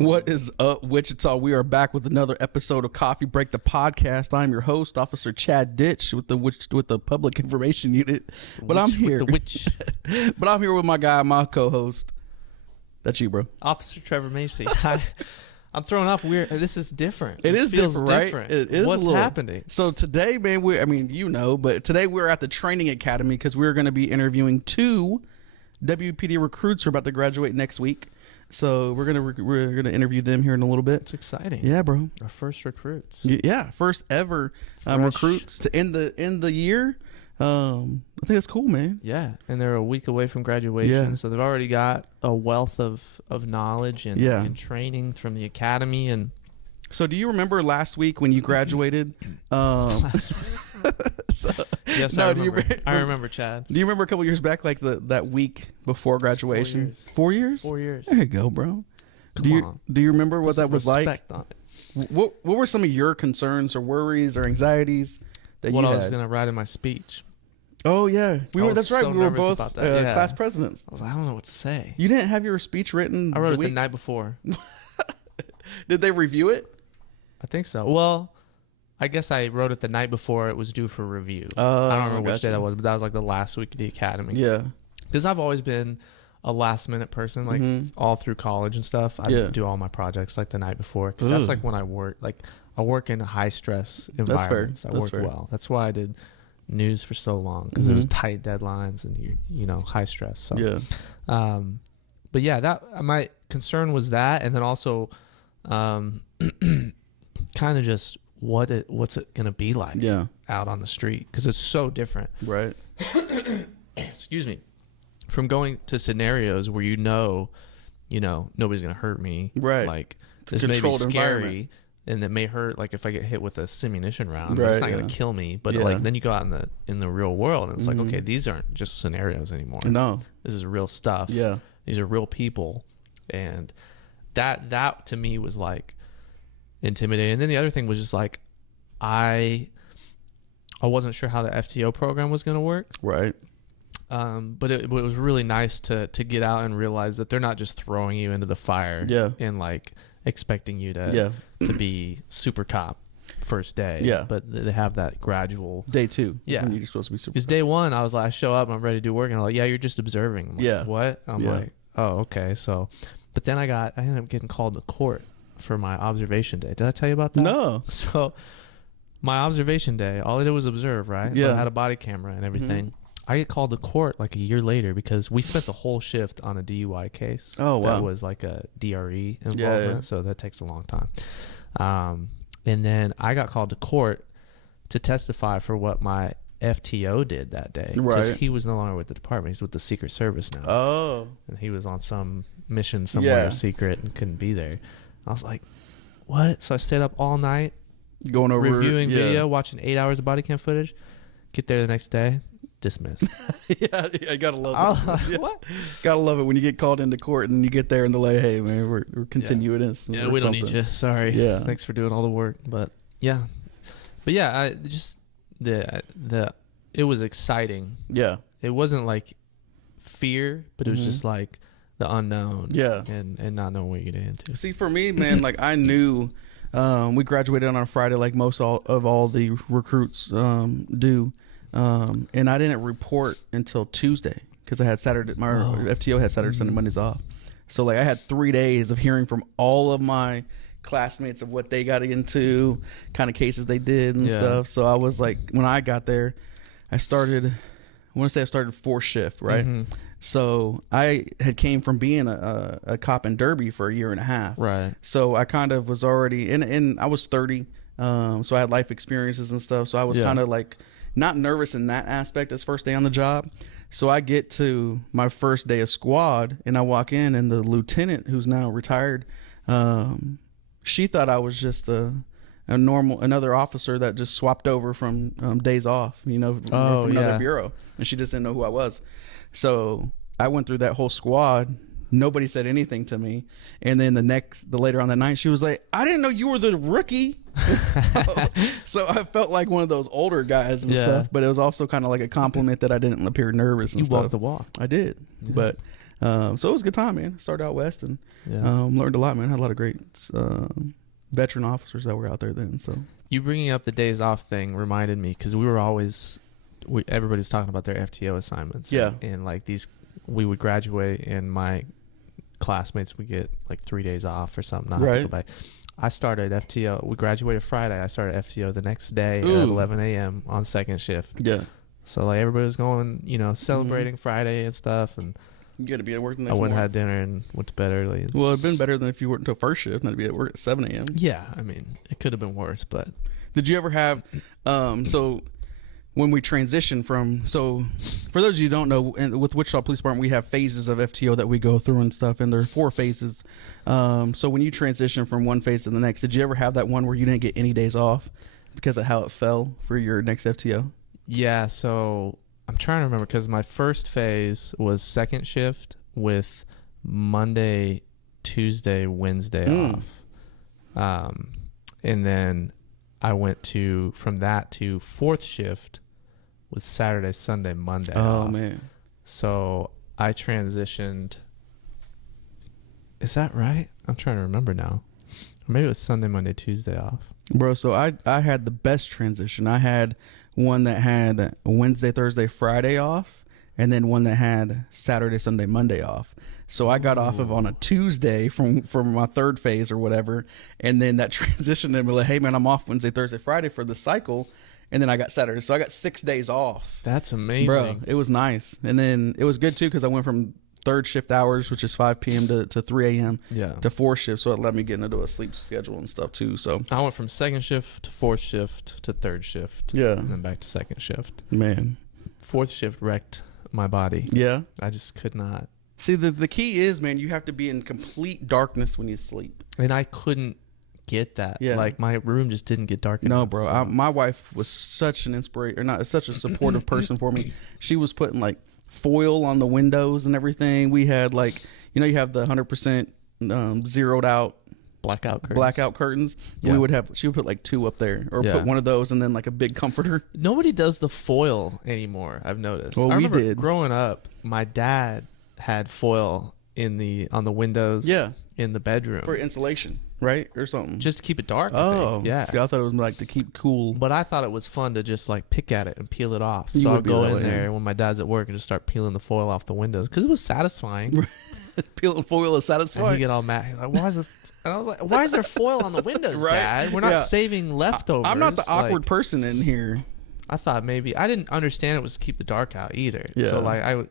What is up, Wichita? We are back with another episode of Coffee Break, the podcast. I'm your host, Officer Chad Ditch, with the Public Information Unit. But I'm here. But I'm here with my guy, my co-host. That's you, bro. Officer Trevor Macy. I'm thrown off. This is different. It is feels different, right? It is. What's happening? So today, man, but today we're at the training academy because we're going to be interviewing 2 WPD recruits who are about to graduate next week. So we're gonna interview them here in a little bit. It's exciting. Yeah, bro. Our first recruits. Yeah, first ever recruits to end the year. I think that's cool, man. Yeah, and they're a week away from graduation, so they've already got a wealth of knowledge and training from the academy. And so, do you remember last week when you graduated? Yes, no, I remember, Chad. Do you remember a couple years back, like that week before graduation? 4 years. 4 years? There you go, bro. Do you remember what that was like? On it. What were some of your concerns or worries or anxieties that what you I had? was going to write in my speech. Oh yeah, that's right. So we were both yeah. class presidents. I was like, I don't know what to say. You didn't have your speech written. I wrote it the night before. Did they review it? I think so. Well, I guess I wrote it the night before it was due for review. I don't remember which day that was, but that was like the last week of the academy. Yeah. Because I've always been a last minute person, like all through college and stuff. I do all my projects like the night before because that's like when I work. Like I work in high stress environments. That's fair. I work well. That's why I did news for so long because it was tight deadlines and you know high stress. So but yeah, that my concern was that, and then also kind of just what's it gonna be like out on the street because it's so different, right? Excuse me, from going to scenarios where you know nobody's gonna hurt me, right? Like this may be scary and it may hurt, like if I get hit with a simunition round, but it's not gonna kill me. But like then you go out in the real world and it's like, okay, these aren't just scenarios anymore. No, this is real stuff. Yeah, these are real people, and that to me was like intimidating. And then the other thing was just like I wasn't sure how the FTO program was going to work, right? But it was really nice to get out and realize that they're not just throwing you into the fire and like expecting you to be super cop first day, but they have that gradual day 2 when you're supposed to be super because day 1 I was like, I show up, I'm ready to do work, and I'm like, you're just observing. I'm like, what? I'm like, oh, okay. So but then I ended up getting called to court for my observation day. Did I tell you about that? No. So my observation day, all I did was observe, right? Yeah. I had a body camera and everything. I get called to court like a year later because we spent the whole shift on a DUI case. Oh, wow. That was like a DRE involvement, so that takes a long time. And then I got called to court to testify for what my FTO did that day. Because he was no longer with the department. He's with the Secret Service now. Oh. And he was on some mission somewhere secret and couldn't be there. I was like, what? So I stayed up all night going over reviewing video, watching 8 hours of body cam footage. Get there the next day, dismissed. I gotta love it. What? Gotta love it when you get called into court and you get there and they're like, hey man, we're continuing this. Yeah, we don't need you. Sorry. Yeah. Thanks for doing all the work. But yeah. I just it was exciting. Yeah. It wasn't like fear, but it was just like the unknown. Yeah. And not knowing what you're getting into. See, for me, man, like I knew we graduated on a Friday like most of all the recruits do. And I didn't report until Tuesday because I had Saturday, my FTO had Saturday, Sunday, Mondays off. So like I had 3 days of hearing from all of my classmates of what they got into, kind of cases they did and stuff. So I was like, when I got there, I started 4th shift, right? So I had came from being a cop in Derby for a year and a half. Right. So I kind of was already, and I was 30. So I had life experiences and stuff. So I was kind of like not nervous in that aspect as first day on the job. So I get to my first day of squad and I walk in and the lieutenant who's now retired, she thought I was just another officer that just swapped over from days off, from another bureau. And she just didn't know who I was. So I went through that whole squad. Nobody said anything to me. And then the later on that night, she was like, I didn't know you were the rookie. So I felt like one of those older guys and stuff, but it was also kind of like a compliment that I didn't appear nervous and stuff. You walked the walk. I did. Yeah. So it was a good time, man. Started out west and learned a lot, man. Had a lot of great veteran officers that were out there then. So you bringing up the days off thing reminded me, because everybody's talking about their FTO assignments. Yeah. And like we would graduate and my classmates would get like 3 days off or something. Not to go back. I started FTO. We graduated Friday. I started FTO the next day at 11 a.m. on second shift. Yeah. So like everybody was going, celebrating Friday and stuff, and you got to be at work the next I went morning. and had dinner and went to bed early. Well, it'd been better than if you worked until first shift, not to be at work at 7 a.m. Yeah, I mean, it could have been worse, but did you ever have so when we transition from, so for those of you who don't know, with Wichita Police Department, we have phases of FTO that we go through and stuff, and there are 4 phases. So when you transition from one phase to the next, did you ever have that one where you didn't get any days off because of how it fell for your next FTO? Yeah, so I'm trying to remember, because my first phase was second shift with Monday, Tuesday, Wednesday off. And then I went from that to fourth shift with Saturday, Sunday, Monday off. Oh, man. So I transitioned. Is that right? I'm trying to remember now. Or maybe it was Sunday, Monday, Tuesday off. Bro, so I had the best transition. I had one that had Wednesday, Thursday, Friday off, and then one that had Saturday, Sunday, Monday off. So I got off of on a Tuesday from my third phase or whatever, and then that transitioned and be like, hey man, I'm off Wednesday, Thursday, Friday for the cycle, and then I got Saturday. So I got 6 days off. That's amazing. Bro, it was nice. And then it was good too, because I went from third shift hours, which is 5 p.m. to 3 a.m. to fourth shift, so it let me get into a sleep schedule and stuff too. So I went from second shift to fourth shift to third shift. Yeah. And then back to second shift. Man. Fourth shift wrecked my body. Yeah. I just could not. See, the key is, man, you have to be in complete darkness when you sleep. And I couldn't get that. Yeah. Like, my room just didn't get dark enough. No, bro. So. My wife was such an such a supportive person for me. She was putting, like, foil on the windows and everything. We had, like, you have the 100% zeroed out blackout curtains. Yeah. She would put like 2 up there, or put one of those, and then like a big comforter. Nobody does the foil anymore, I've noticed. Well, I remember we did. Growing up, my dad had foil on the windows in the bedroom. For insulation, right? Or something. Just to keep it dark. Oh. Yeah. See, I thought it was like to keep cool. But I thought it was fun to just like pick at it and peel it off. So I'd go in there when my dad's at work and just start peeling the foil off the windows, because it was satisfying. Peeling foil is satisfying. And he'd get all mad. He's like, why is it? And I was like, why is there foil on the windows, Dad? We're not saving leftovers. I'm not the awkward person in here. I thought maybe, I didn't understand it was to keep the dark out either. Yeah. So like I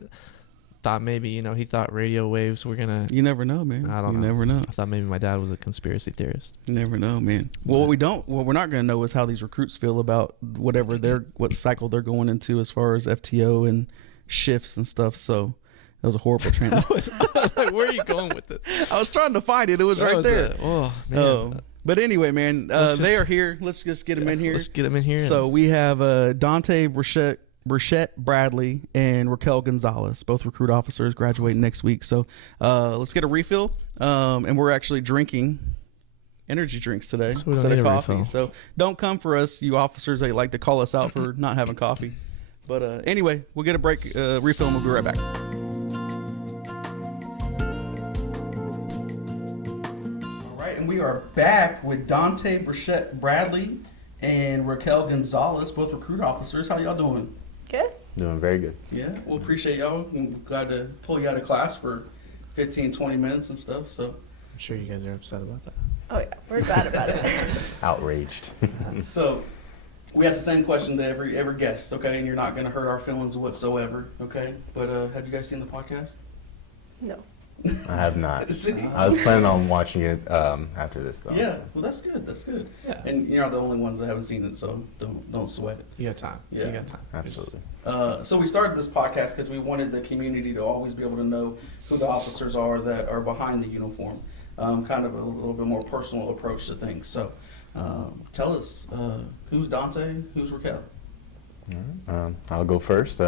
thought maybe, he thought radio waves were going to. You never know, man. I don't know. You never know. I thought maybe my dad was a conspiracy theorist. You never know, man. Well, what we're not going to know is how these recruits feel about what cycle they're going into as far as FTO and shifts and stuff. So that was a horrible transition. I was like, where are you going with this? I was trying to find it. It was right there. Oh, man. But anyway, man, they are here. Let's just get them in here. Let's get them in here. So we have Dante Burchett Bradley and Raquel Gonzalez, both recruit officers, graduating next week. So let's get a refill. And we're actually drinking energy drinks today instead of coffee. Refill. So don't come for us, you officers that like to call us out for not having coffee. But anyway, we'll get a break, refill, and we'll be right back. And we are back with Dante Burchett Bradley and Raquel Gonzalez, both recruit officers. How y'all doing? Good. Doing very good. Yeah, well, appreciate y'all. I'm glad to pull you out of class for 15, 20 minutes and stuff. So I'm sure you guys are upset about that. Oh, yeah. We're glad about it. Outraged. So we ask the same question to every guest, okay? And you're not going to hurt our feelings whatsoever, okay? But have you guys seen the podcast? No. I have not. I was planning on watching it after this, though. Yeah, well, that's good. That's good. Yeah. And you're not the only ones that haven't seen it, so don't sweat it. You got time. Yeah. You got time. Absolutely. So we started this podcast because we wanted the community to always be able to know who the officers are that are behind the uniform. Kind of a little bit more personal approach to things. So tell us, who's Dante? Who's Raquel? All right. I'll go first.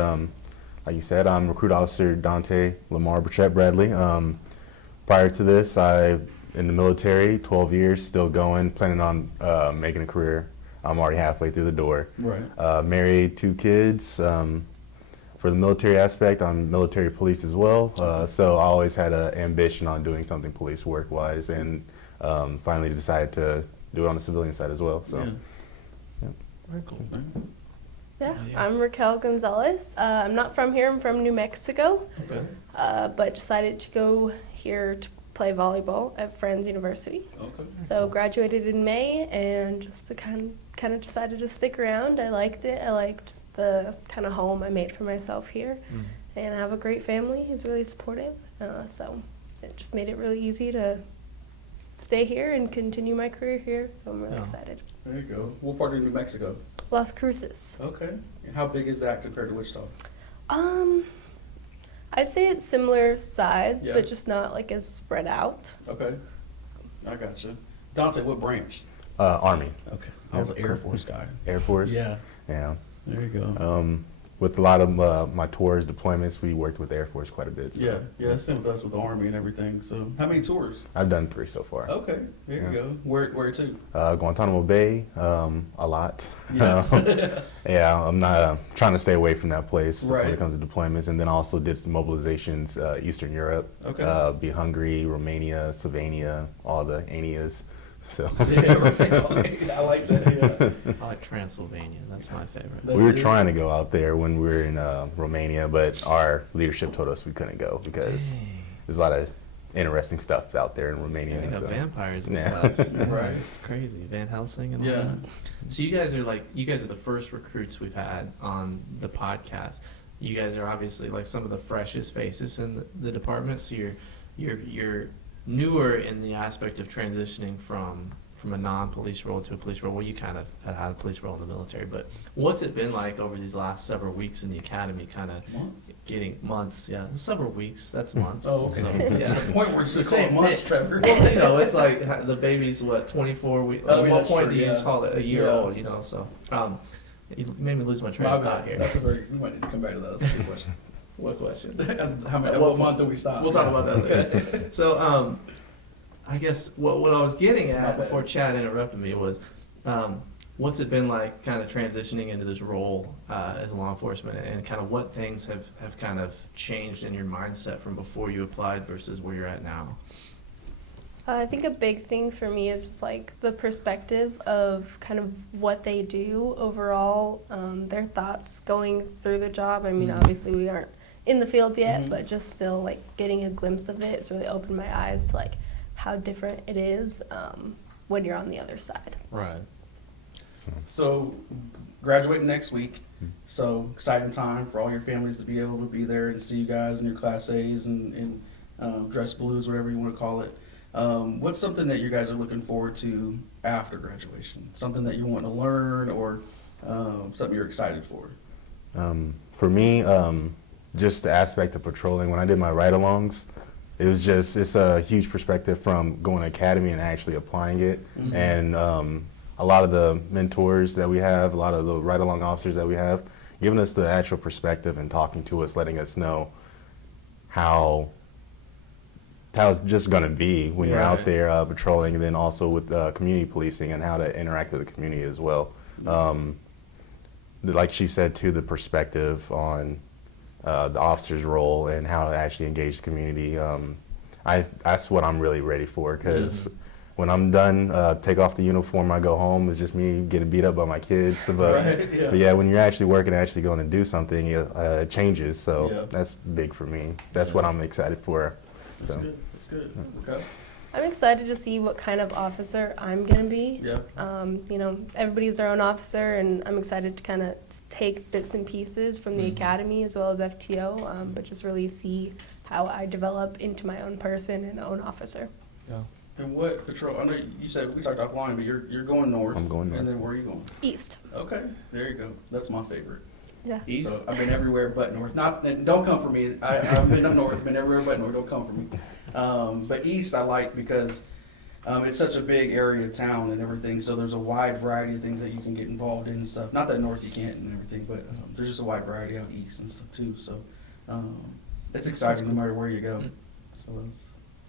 Like you said, I'm Recruit Officer Dante Lamar Burchett Bradley. Prior to this, in the military, 12 years, still going, planning on making a career. I'm already halfway through the door. Right. Married, 2 kids, for the military aspect, I'm military police as well. So I always had an ambition on doing something police work-wise, and finally decided to do it on the civilian side as well. So, yeah. Very cool. Yeah, I'm Raquel Gonzalez. I'm not from here. I'm from New Mexico, Okay. but decided to go here to play volleyball at Friends University. Okay. So graduated in May, and just to kind of decided to stick around. I liked it. I liked the kind of home I made for myself here, and I have a great family who's really supportive. So it just made it really easy to stay here and continue my career here. So I'm really excited. There you go. What part of New Mexico? Las Cruces. Okay. And how big is that compared to Wichita? I'd say it's similar size, Yeah. but just not like as spread out. Okay. I got you. Dante, what branch? Army, Okay. I was an Air Force guy. Air Force. Yeah. Yeah. There you go. With a lot of my tours, deployments, we worked with the Air Force quite a bit. So. Yeah. Same with us with the Army and everything. So, how many tours? I've done 3 so far. Okay. There you go. Where to? Guantanamo Bay, a lot. Yeah. Yeah, I'm not trying to stay away from that place when Right. it comes to deployments, and then also did some mobilizations, Eastern Europe, Okay. be Hungary, Romania, Slovenia, all the ANIAs. So Yeah, right. I like that. Yeah. I like Transylvania. That's my favorite. That we were is- trying to go out there when we were in Romania, but our leadership told us we couldn't go because Dang. there's a lot of interesting stuff out there in Romania. They got so. vampires and Yeah. stuff. Right. It's crazy. Van Helsing and all Yeah. that. So you guys are the first recruits we've had on the podcast. You guys are obviously like some of the freshest faces in the department. So you're newer in the aspect of transitioning from a non-police role to a police role. Well, you kind of had a police role in the military, but what's it been like over these last several weeks in the academy? Kind of Months? getting months, yeah, several weeks. That's months. Oh, okay. So, yeah. The point where it's the The same same months, thing. Trevor. Well, you know, it's like the baby's 24 weeks. Oh, At yeah, what that's point true, do you yeah. call it a year Yeah. old? You know, so you made me lose my train My of thought bad. here. That's a very. We might need to come back to that. That's a good question. What question? How many? What month do we stop? We'll talk about that later. So, I guess what I was getting My at bad. before Chad interrupted me was, what's it been like kind of transitioning into this role as law enforcement, and kind of what things have kind of changed in your mindset from before you applied versus where you're at now? I think a big thing for me is just like the perspective of kind of what they do overall, their thoughts going through the job. I mean, obviously we aren't in the field yet, but just still like getting a glimpse of it, it's really opened my eyes to like how different it is when you're on the other side. Right. So, graduating next week. So exciting time for all your families to be able to be there and see you guys in your Class A's and dress blues, whatever you want to call it. What's something that you guys are looking forward to after graduation? Something that you want to learn, or something you're excited for? For me, just the aspect of patrolling. When I did my ride-alongs, it's a huge perspective from going to academy and actually applying it. And a lot of the mentors that we have, a lot of the ride-along officers that we have, giving us the actual perspective and talking to us, letting us know how it's just going to be when you're out there patrolling, and then also with community policing and how to interact with the community as well. Like she said too, the perspective on the officer's role and how to actually engage the community. That's what I'm really ready for, because when I'm done, take off the uniform, I go home, it's just me getting beat up by my kids. But yeah, when you're actually working, actually going to do something, it changes. So that's big for me. That's what I'm excited for. That's good. That's good. Okay. I'm excited to see what kind of officer I'm going to be. Yeah. You know, everybody's their own officer, and I'm excited to kind of take bits and pieces from the academy as well as FTO, but just really see how I develop into my own person and own officer. Yeah. And what patrol? I know you said we talked offline, but you're going north. I'm going north. And then where are you going? East. Okay, there you go. That's my favorite. Yeah. East? So I've been everywhere but north. Not, and don't come for me. I've been up north, been everywhere but north. Don't come for me. But east I like because it's such a big area of town and everything. So there's a wide variety of things that you can get involved in and stuff. Not that north you can't and everything, but there's just a wide variety out east and stuff too. So it's exciting no matter where you go. So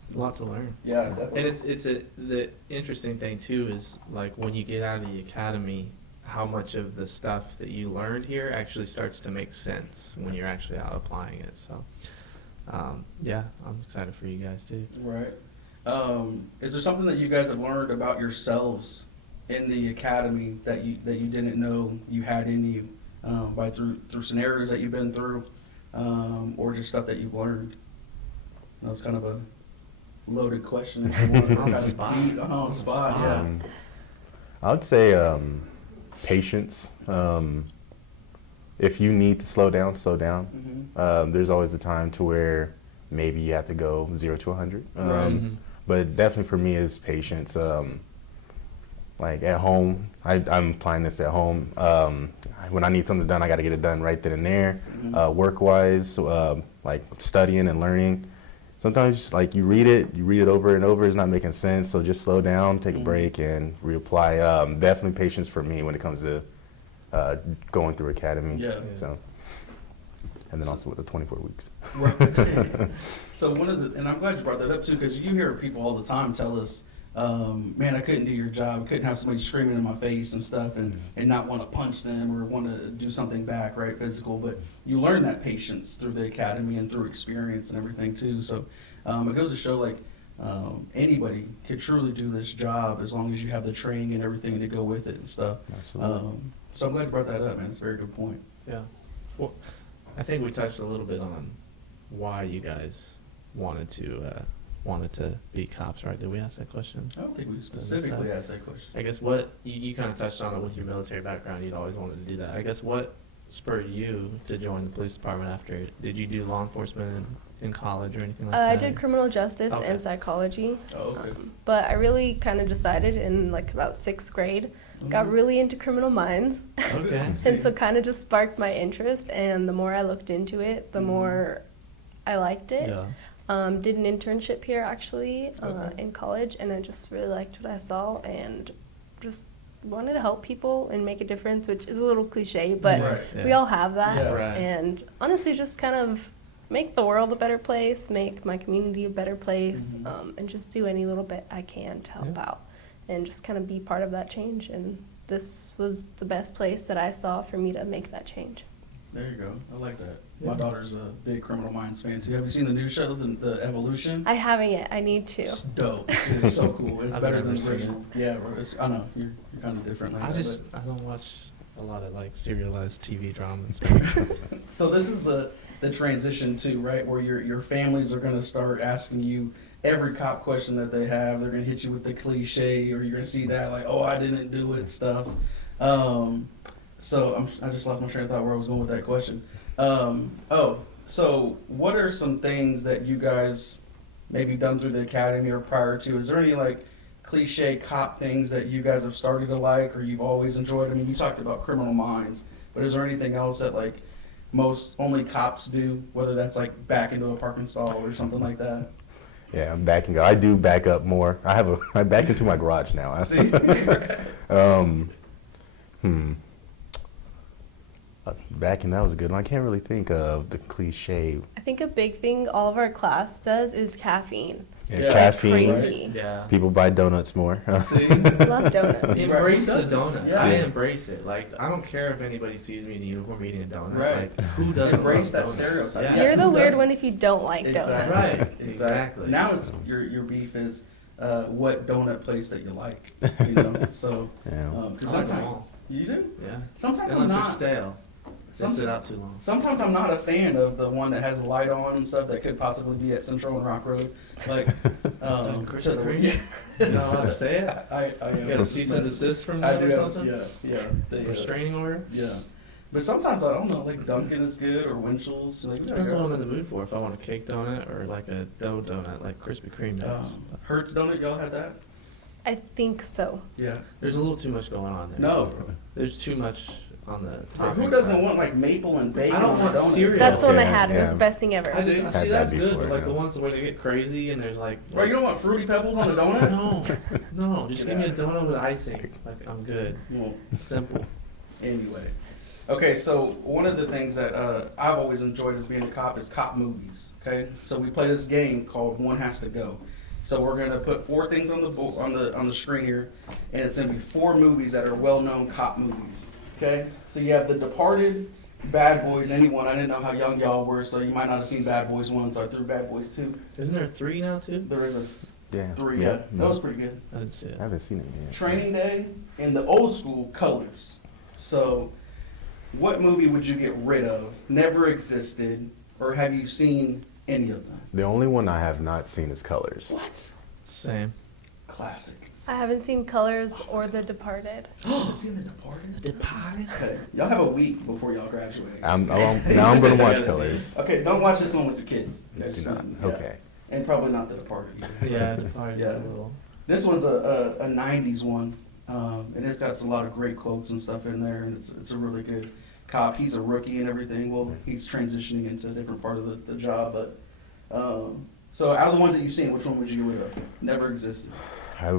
It's a lot to learn. yeah, definitely. And the interesting thing too is like when you get out of the academy, how much of the stuff that you learned here actually starts to make sense when you're actually out applying it. So, yeah, I'm excited for you guys too. Right. Is there something that you guys have learned about yourselves in the academy that you didn't know you had in you through scenarios that you've been through, or just stuff that you've learned? That was kind of a loaded question. If you want to On the kind of spot. beat on the spot. Yeah. I would say patience. If you need to slow down, slow down. Mm-hmm. There's always a time to where maybe you have to go 0 to 100. Right. But definitely for me is patience. Like at home, I'm applying this at home. When I need something done, I got to get it done right then and there. Mm-hmm. Work-wise, like studying and learning. Sometimes like you read it over and over, it's not making sense. So just slow down, take a break, and reapply. Definitely patience for me when it comes to going through academy. Yeah. So, and then also with the 24 weeks. Right. So and I'm glad you brought that up too, because you hear people all the time tell us, man, I couldn't do your job. I couldn't have somebody screaming in my face and stuff and not want to punch them or want to do something back, right, physical. But you learn that patience through the academy and through experience and everything too. So it goes to show like anybody could truly do this job as long as you have the training and everything to go with it and stuff. Absolutely. So I'm glad you brought that up, man. It's a very good point. Yeah. Well, I think we touched a little bit on why you guys wanted to be cops, right? Did we ask that question? I don't think we specifically asked that question. I guess what you kind of touched on it with your military background. You'd always wanted to do that. I guess what spurred you to join the police department after? Did you do law enforcement in college or anything like that? I did criminal justice Okay. and psychology. Oh, okay. But I really kind of decided in like about 6th grade, got really into criminal minds. Okay. And so kind of just sparked my interest. And the more I looked into it, the more I liked it. Yeah. Did an internship here actually Okay. in college, and I just really liked what I saw and just wanted to help people and make a difference, which is a little cliche, but Right, yeah. we all have that. Yeah. Right. And honestly, just kind of make the world a better place, make my community a better place, and just do any little bit I can to help Yeah. out and just kind of be part of that change. And this was the best place that I saw for me to make that change. There you go. I like that. My daughter's a big Criminal Minds fan too. Have you seen the new show, the Evolution? I haven't yet. I need to. It's dope. It's so cool. It's I've better never than the seen original. Yeah, I know you're kind of different. Like I that, don't watch a lot of like serialized TV dramas. but- So this is the transition too, right? Where your families are going to start asking you every cop question that they have. They're going to hit you with the cliche, or you're going to see that like, oh, I didn't do it stuff. So I just lost my train of thought where I was going with that question. So what are some things that you guys maybe done through the academy or prior to? Is there any like cliche cop things that you guys have started to like or you've always enjoyed? I mean, you talked about Criminal Minds, but is there anything else that like only cops do, whether that's like back into a parking stall or something like that? Yeah, I'm backing up. I do back up more. I back into my garage now. See? Backing, that was a good one. I can't really think of the cliche. I think a big thing all of our class does is caffeine. Yeah. Caffeine. Crazy. Yeah. People buy donuts more. See? Love donuts. Embrace the Right. donut. Yeah. I embrace it. Like, I don't care if anybody sees me in a uniform eating a donut. Right. Like, who doesn't Embrace love that donuts? stereotype. Yeah. You're the Who weird doesn't? one if you don't like donuts. Right. Exactly. Now it's your beef is what donut place that you like, you know. So Yeah. 'cause I like them sometimes all. you do. Yeah. Sometimes Unless I'm they're not. stale. They sit out too long. Sometimes I'm not a fan of the one that has a light on and stuff that could possibly be at Central and Rock Road. Like, Krispy to the- Kreme? yeah. You're not allowed to say it? I You got a cease and desist from I them do or have, something? yeah. They, Restraining order? yeah. But sometimes I don't know, like Dunkin' is good or Winchell's. Like, Depends on what I'm in the mood for. If I want a cake donut or like a dough donut, like Krispy Kreme does. Hertz donut, y'all had that? I think so. Yeah. There's a little too much going on there. No. There's too much on the top. Who doesn't want like maple and bacon? I don't on a want donut? cereal. That's the one I Yeah, had. It was yeah. the best thing ever. I just See? see Had that's that good, before, but like yeah. the ones where they get crazy and there's like Right, you don't want Fruity Pebbles on a donut? no, just give me a donut with icing. Like I'm good. Well, Simple. anyway. Okay, so one of the things that I've always enjoyed as being a cop is cop movies. Okay, so we play this game called One Has to Go, So we're gonna put 4 things on the screen here, and it's gonna be 4 movies that are well-known cop movies. Okay. So you have The Departed, Bad Boys, anyone. I didn't know how young y'all were, so you might not have seen Bad Boys 1, so I threw Bad Boys 2. Isn't there 3 now too? There is a 3. Yeah. That was pretty good. I didn't see it. I haven't seen it yet. Training Day, and the old school Colors. So, what movie would you get rid of? Never existed, or have you seen any of them? The only one I have not seen is Colors. What? Same. Classic. I haven't seen Colors or The Departed. Have seen The Departed? The Departed. Okay, y'all have a week before y'all graduate. Now I'm going to watch Colors. Okay, don't watch this one with your kids. Do not. Yeah. Okay. And probably not The Departed either. Yeah, Departed. Yeah. A little. This one's a 90s one, and it's got a lot of great quotes and stuff in there, and it's a really good cop. He's a rookie and everything. Well, he's transitioning into a different part of the job, but so out of the ones that you've seen, which one would you get rid of? Never existed.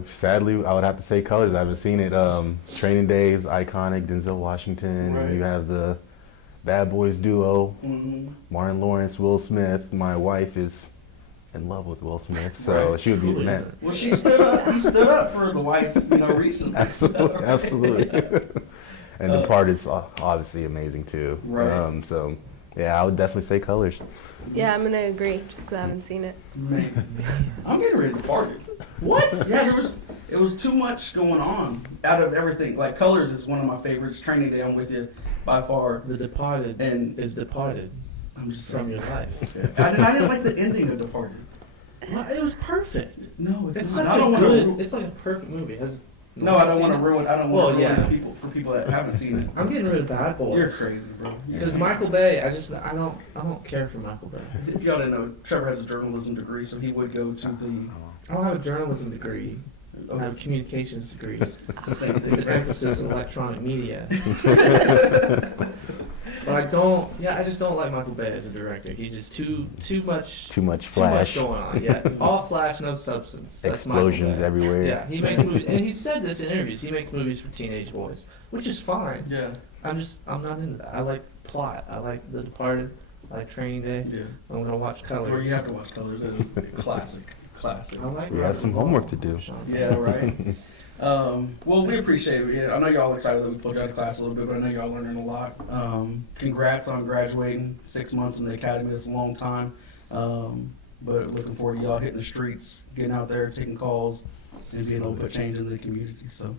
Sadly, I would have to say Colors. I haven't seen it. Training Day is iconic. Denzel Washington. Right. You have the Bad Boys duo. Mm-hmm. Martin Lawrence, Will Smith. My wife is in love with Will Smith, so Right. she would be Who mad. isn't? Well, she stood up. He stood up for the wife, recently. Absolutely, absolutely. And Departed's obviously amazing too. Right. So, yeah, I would definitely say Colors. Yeah, I'm going to agree just because I haven't seen it. Man, I'm getting ready to Departed. What? Yeah, it was too much going on out of everything. Like Colors is one of my favorites. Training Day, I'm with you by far. The Departed And is departed I'm just from saying. your life. I didn't like the ending of Departed. Well, it was perfect. No, it's It's not. such I don't a want good. to. It's like a perfect movie. No, I don't want to ruin. I don't want to ruin yeah. people for people that haven't seen it. I'm getting rid of Bad Boys. You're crazy, bro. Because Michael Bay, I don't care for Michael Bay. If y'all didn't know, Trevor has a journalism degree, so he would go to the. I don't have a journalism degree. I have a communications degree It's the same with thing. emphasis in electronic media. But I just don't like Michael Bay as a director. He's just too much Too much flash. going on. Yeah, all flash, no substance. That's Michael Explosions Bay. everywhere. Yeah, he makes movies, and he said this in interviews. He makes movies for teenage boys, which is fine. Yeah. I'm not into that. I like plot. I like The Departed. I like Training Day. Yeah. I'm gonna watch Colors. Or you have to watch Colors. It is a classic. I like. We have some homework to do. Yeah, right. Well, we appreciate it. Yeah, I know y'all excited that we pulled you out of class a little bit, but I know y'all learning a lot. Congrats on graduating. 6 months in the academy, that's a long time. But looking forward to y'all hitting the streets, getting out there, taking calls, and being able to put change in the community. So,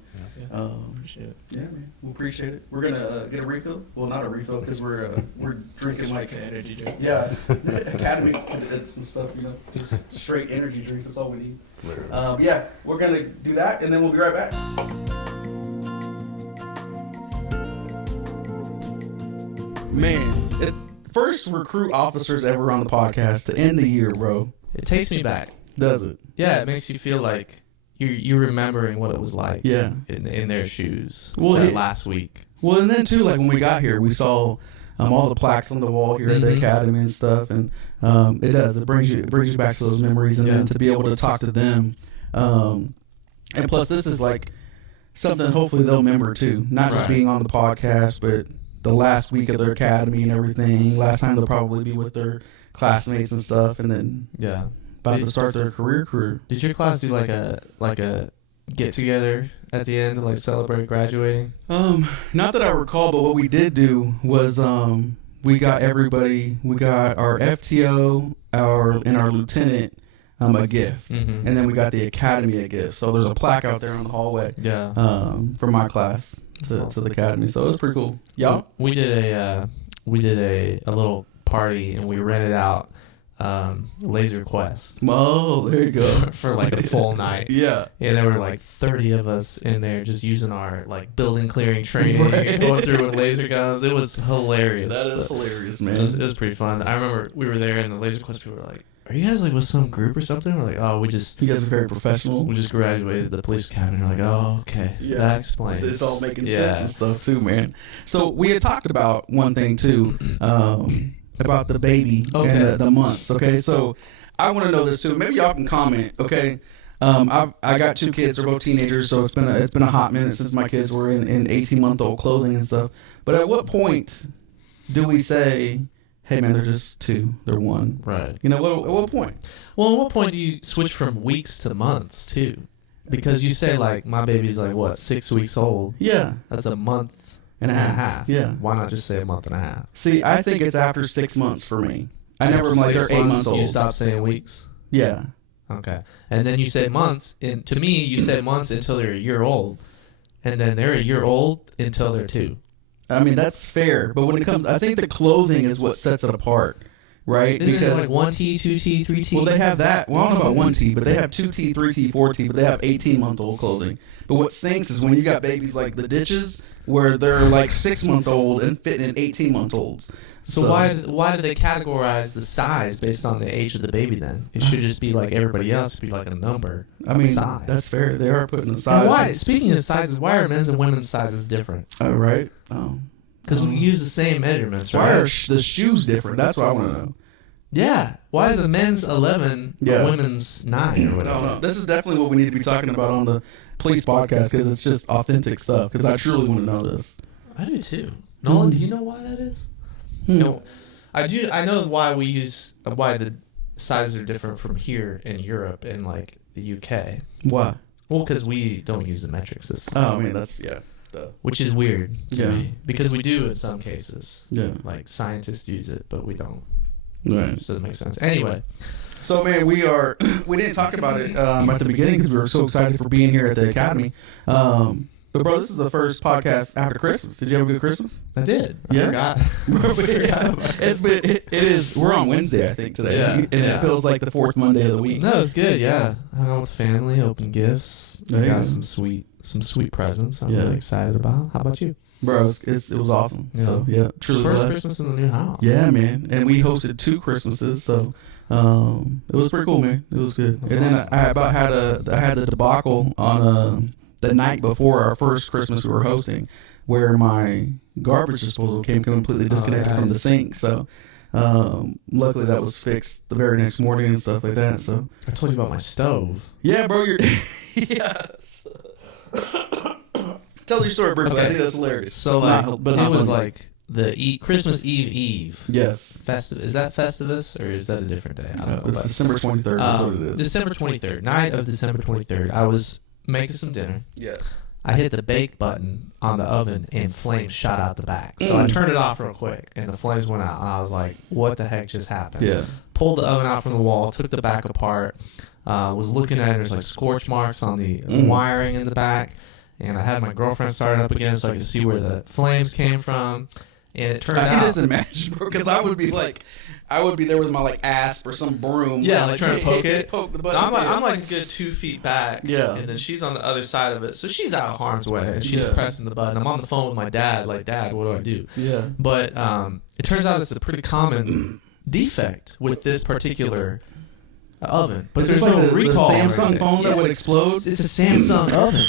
Appreciate it. yeah, man, we appreciate it. We're gonna get a refill. Well, not a refill because we're drinking like Energy drink. yeah, academy candidates and stuff. Just straight energy drinks. That's all we need. Literally. Yeah, we're gonna do that, and then we'll be right back. Man, first recruit officers ever on the podcast to end the year, bro. It takes me back. Does it? Yeah, it makes you feel like you're remembering what it was like. Yeah. In their shoes. Well, last week. Well, and then too, like when we got here, we saw all the plaques on the wall here at the academy and stuff, and it brings you back to those memories, and then to be able to talk to them, and plus this is like something hopefully they'll remember too, not just being on the podcast, but the last week of their academy and everything. Last time they'll probably be with their classmates and stuff, and then about to start their career. Did your class do like a get together at the end to like celebrate graduating? Not that I recall, but what we did do was we got everybody. We got our FTO, and our lieutenant a gift, and then we got the academy a gift. So there's a plaque out there on the hallway. From my class to the academy. So it was pretty cool. Y'all? We did a little party and we rented out Laser Quest. Oh, there you go. For like a full night. Yeah. And there were like 30 of us in there just using our like building clearing training and going through with laser guns. It was hilarious. That is hilarious, man. It was pretty fun. I remember we were there and the Laser Quest people were like, "Are you guys like with some group or something?" We're like, "Oh, you guys are very professional. We just graduated the police academy." We're like, "Oh, okay, that explains." It's all making sense and stuff too, man. So we had talked about one thing too, about the baby and the months. Okay, so I want to know this too. Maybe y'all can comment. Okay, I got 2 kids. They're both teenagers, so it's been a hot minute since my kids were in 18-month-old clothing and stuff. But at what point do we say, hey man, they're just 2, they're 1. Right. You know, at what point? Well, at what point do you switch from weeks to months too? Because you say like my baby's like what 6 weeks old. Yeah. That's a month and a half. Yeah. Why not just say a month and a half? See, I think it's after 6 months for me. I never am like they're 8 months old. You stop saying weeks. Yeah. Okay. And then you say months. And to me, you say months until they're a year old, and then they're a year old until they're 2. I mean that's fair, but when it comes, I think the clothing is what sets it apart. Right? Isn't because it like 1T, 2T, 3T. Well, they have that. Well, I don't know about 1T, but they have 2T, 3T, 4T, but they have 18-month-old clothing. But what stinks is when you got babies like the ditches, where they're like 6-month-old and fitting in 18-month-olds. So why do they categorize the size based on the age of the baby then? It should just be like everybody else, be like a number. I mean, size. That's fair. They are putting the size. And why? Speaking of sizes, why are men's and women's sizes different? Oh, right. Oh. Because we use the same measurements, right? Why are the shoes different? That's what I want to know. Yeah. Why is a men's 11 a women's 9 or whatever? I don't know. This is definitely what we need to be talking about on the Police podcast because it's just authentic stuff. Because I truly want to know this. I do too. Nolan, do you know why that is? No, I do. I know why why the sizes are different from here in Europe and like the UK. Why? Well, because we don't use the metric system. Oh, I mean that's which is weird to me because we do in some cases. Yeah. Like scientists use it, but we don't. Right. It doesn't make sense. Anyway. So, man, we didn't talk about it at the beginning because we were so excited for being here at the Academy. But, bro, this is the first podcast after Christmas. Did you have a good Christmas? I did. I forgot. We're on Wednesday, I think, today. Yeah. And it feels like the 4th Monday of the week. No, it's good, yeah. Hung out with family, opened gifts. There you got go. some sweet presents I'm really excited about. How about you? Bro, it was awesome. Yeah. So, yeah. Truly First blessed. Christmas in the new house. Yeah, man. And we hosted 2 Christmases, so it was pretty cool, man. It was good. That's and then awesome. I had the debacle on the night before our first Christmas we were hosting, where my garbage disposal came completely disconnected from the sink. So luckily that was fixed the very next morning and stuff like that. So I told you about my stove. yeah, bro, you're yes. Tell your story briefly. I think that's hilarious. So it was like the Christmas Eve. Yes. Is that Festivus or is that a different day? I don't know. It's December 23rd. That's what it is. December 23rd, night of December 23rd. I was making some dinner. Yes. I hit the bake button on the oven and flames shot out the back. So I turned it off real quick and the flames went out and I was like, what the heck just happened? Yeah. Pulled the oven out from the wall, took the back apart, was looking at it. There's like scorch marks on the wiring in the back. And I had my girlfriend start it up again so I could see where the flames came from. And it turned out... I can just imagine, bro, because I would be there with my like asp or some broom. Yeah, like trying to poke it. Poke the button. I'm like a good 2 feet back. Yeah. And then she's on the other side of it. So she's out of harm's way. And she's pressing the button. I'm on the phone with my dad. Like, Dad, what do I do? Yeah. But it turns out it's a pretty common defect with this particular oven. But there's like no recall. The Samsung phone that would explode? It's a Samsung oven.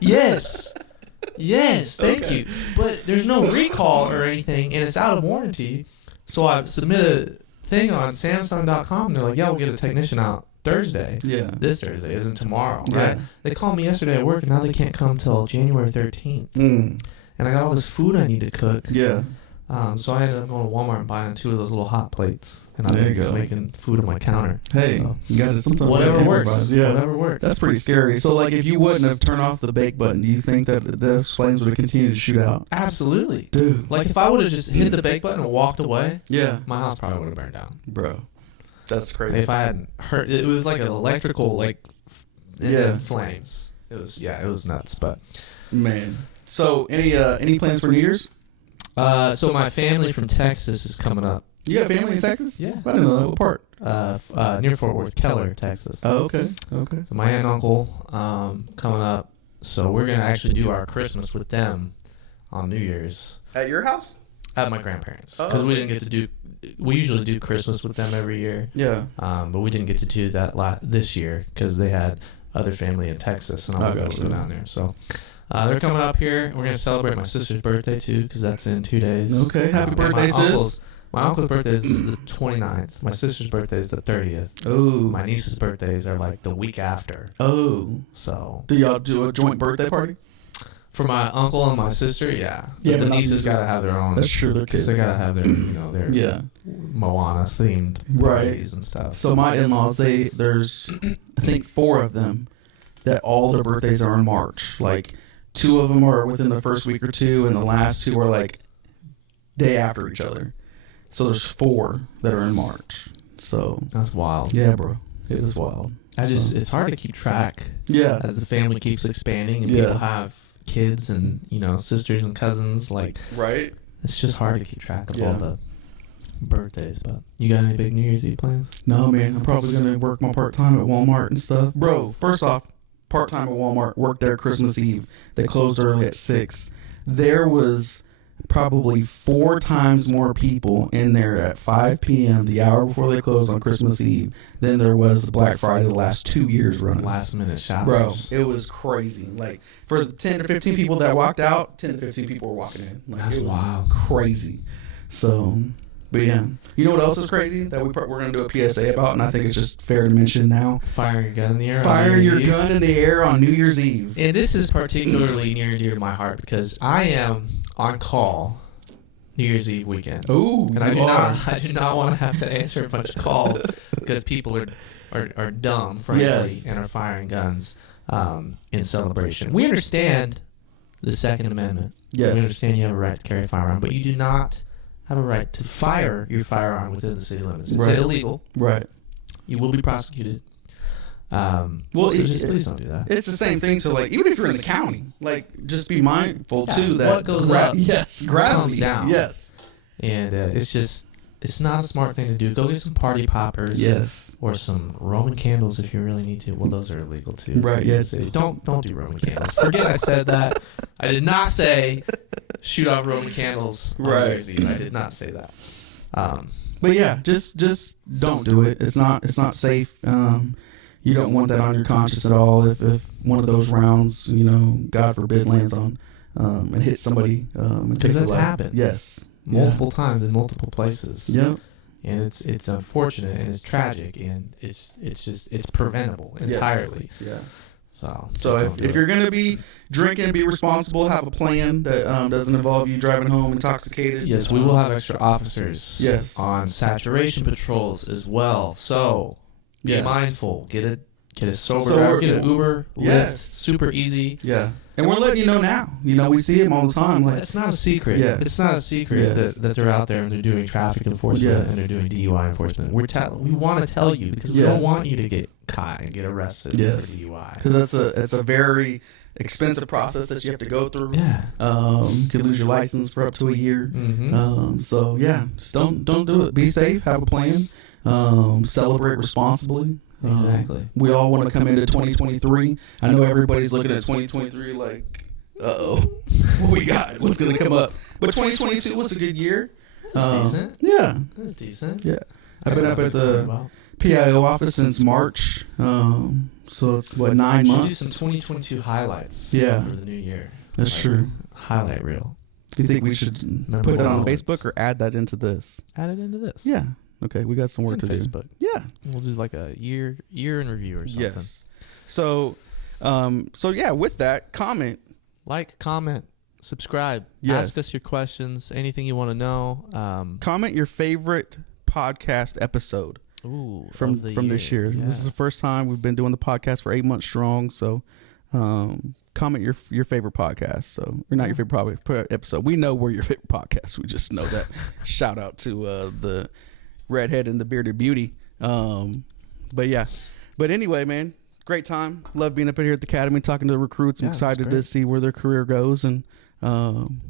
Yes. Yes, thank you. But there's no recall or anything, and it's out of warranty. So I submit a thing on Samsung.com, and they're like, yeah, we'll get a technician out Thursday. Yeah. This Thursday, isn't tomorrow, Yeah. right? They called me yesterday at work, and now they can't come till January 13th. Mm. And I got all this food I need to cook. Yeah. So I ended up going to Walmart and buying 2 of those little hot plates. And There I'm you just go. making food on my counter. Hey, So, you got to sometimes whatever works. improvise. Yeah. Whatever works. That's pretty scary. So, like, if you wouldn't have turned off the bake button, do you think that those flames would have continued to shoot out? Absolutely. Dude. Like, if I would have just hit the bake button and walked away, Yeah. my house probably would have burned down. Bro. That's crazy. If I hadn't heard, it was like an electrical, like, and Yeah. then flames. It was nuts. But Man. So, any plans for New Year's? so my family from Texas is coming up. You got family in Texas? Yeah. I didn't know that. What part? Near Fort Worth, Keller, Texas. Oh, okay. Okay. So my aunt and uncle coming up. So we're gonna actually do our Christmas with them on New Year's At your house? at my grandparents because we didn't get to do. We usually do Christmas with them every year. Yeah. But we didn't get to do that this year because they had other family in Texas and I was able to go down there. So they're coming up here. We're gonna celebrate my sister's birthday too because that's in 2 days. Okay. Happy birthday, sis. My uncle's birthday is the 29th. My sister's birthday is the 30th. Oh. My niece's birthdays are like the week after. Oh. So Do y'all do a joint birthday party? for my uncle and my sister, yeah. Yeah, But the but nieces gotta have their own. That's true. They're Because kids. they gotta have their, their Yeah. Moana themed parties and stuff. So my in-laws, there's I think 4 of them that all their birthdays are in March. Like 2 of them are within the first week or 2, and the last 2 are like day after each other. So there's 4 that are in March. So that's wild. Yeah, bro, it is wild. It's hard to keep track. Yeah, as the family keeps expanding and people have kids and sisters and cousins, like right. It's just hard to keep track of all the birthdays. But you got any big New Year's Eve plans? No, man. I'm probably gonna work my part-time at Walmart and stuff. Bro, first off, part-time at Walmart, worked there Christmas Eve. They closed early at 6. There was probably 4 times more people in there at 5 p.m. the hour before they closed on Christmas Eve than there was Black Friday the last 2 years running. Last minute shoppers. Bro, it was crazy. Like, for the 10 to 15 people that walked out, 10 to 15 people were walking in. Like, that's wild. Crazy. So, but yeah. You know what else is crazy that we're going to do a PSA about, and I think it's just fair to mention now? Firing your gun in the air. Firing your gun in the air on New Year's Eve. And this is particularly near and dear to my heart because I am on call New Year's Eve weekend. Ooh, and I do not want to have to answer a bunch of calls because people are dumb, frankly, and are firing guns in celebration. We understand the Second Amendment. Yes. We understand you have a right to carry a firearm, but you do not have a right to fire your firearm within the city limits. It's illegal. Right. You will be prosecuted. Please don't do that. It's the same thing to, like, even if you're in the county, like, just be mindful too that what goes up comes down. Yes. And it's not a smart thing to do. Go get some party poppers. Yes. Or some Roman candles if you really need to. Well, those are illegal too. Right. Yes. Don't do Roman candles. Forget I said that. I did not say shoot off Roman candles on New Year's Eve. I did not say that. But yeah, just don't do it. It's not safe. You don't want that on your conscience at all. If one of those rounds, God forbid, lands on and hits somebody, because that's happened. Yes, multiple times in multiple places. Yep. And it's unfortunate and it's tragic and it's preventable entirely. Yeah. So if you're gonna be drinking, be responsible. Have a plan that doesn't involve you driving home intoxicated. Yes, we will have extra officers. Yes. On saturation patrols as well. So be mindful. Get a sober driver. Get an Uber. Lyft, super easy. Yeah. And we're letting you know now. We see them all the time. Like, it's not a secret. Yeah. It's not a secret that they're out there and they're doing traffic enforcement and they're doing DUI enforcement. We want to tell you because we don't want you to get caught and get arrested for DUI. Because it's a very expensive process that you have to go through. Yeah. You could lose your license for up to a year. Mm-hmm. So yeah, just don't do it. Be safe. Have a plan. Celebrate responsibly. Exactly. We all want to come into 2023. I know everybody's looking at 2023 like, what we got? What's going to come up? But 2022 was a good year. That's decent. Yeah. That's decent. Yeah. I've been up at the PIO office since March. So it's 9 months. You should do some 2022 highlights. For the new year. That's true. Highlight reel. Do you think we should put that on Facebook or add that into this? Add it into this. Yeah. Okay, we got some work to Facebook. do. Yeah. We'll do like a year in review or something. Yes. So yeah, with that, comment, subscribe. Yes. Ask us your questions, anything you want to know. Comment your favorite podcast episode. Ooh, from this year. Yeah. This is the first time we've been doing the podcast for 8 months strong. So, comment your favorite podcast. So, or not your favorite episode. We know we're your favorite podcast. We just know that. Shout out to the redhead and the bearded beauty. But yeah. But anyway, man, great time. Love being up here at the academy, talking to the recruits. I'm excited to see where their career goes and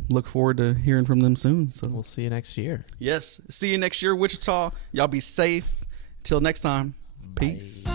look forward to hearing from them soon. So we'll see you next year. Yes. See you next year, Wichita. Y'all be safe. Till next time. Peace.